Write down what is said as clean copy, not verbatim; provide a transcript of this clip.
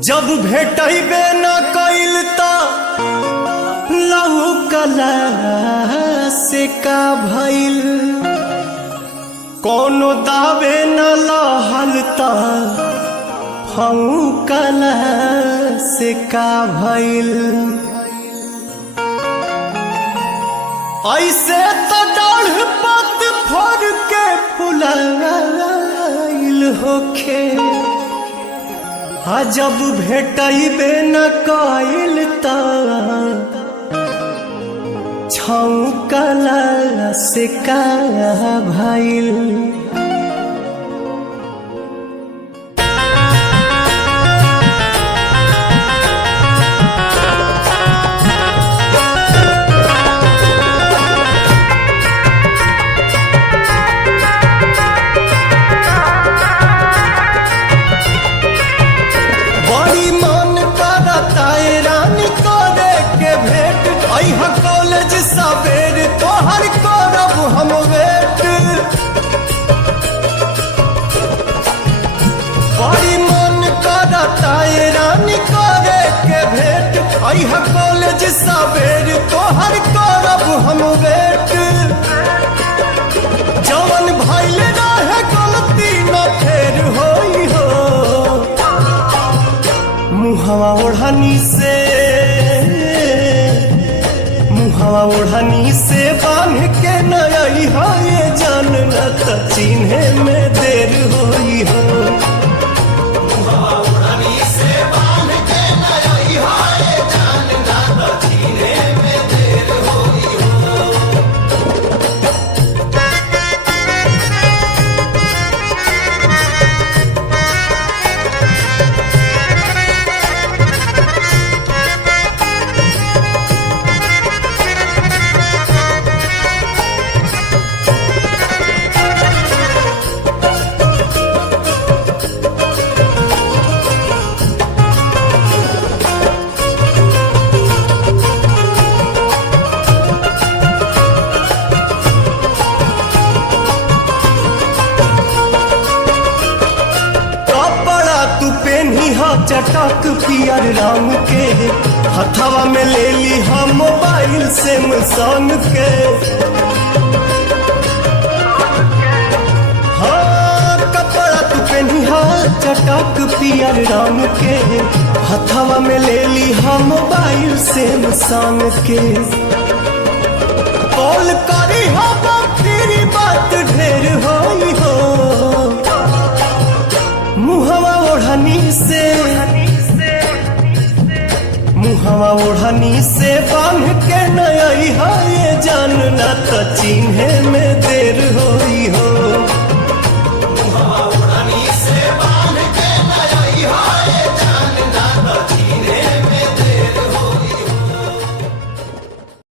जब भेटबे न कइल त लहुकला से का भइल, कोनो दावे न लहल त फौकला से का भइल। ऐसे तो डाढ़ पत फोड़ के फुलाइल होखे, जब भेटबे न कइल त छौकला से का भइल। कॉलेज सवेर तोहर करब हम वेट, बड़ी मन करता रानी करे के भेंट। अइहा कॉलेज सवेर तोहर करब हम वेट, जवन भइल रहे गलती न फेर होई हो। मुहवा ओढ़नी से ओढ़नी से बांध के नई हो, ये जान न त चिन्हे में देर होई हो। ओढ़नी से बांध के नई हो, ये जान न त चिन्हे में देर होई हो। चटक पियर रंग के हथवा में ले ली हम मोबाइल सैमसंग के। हाँ कपड़ा तू पहनी हा चटक पियर रंग के हथवा में ले ली हम मोबाइल सैमसंग के। कॉल करी हम तेरी बात ढेर होई हो। मुहवा ओढ़नी से बांध के नई है, ये जान न त चिन्हे में देर होई।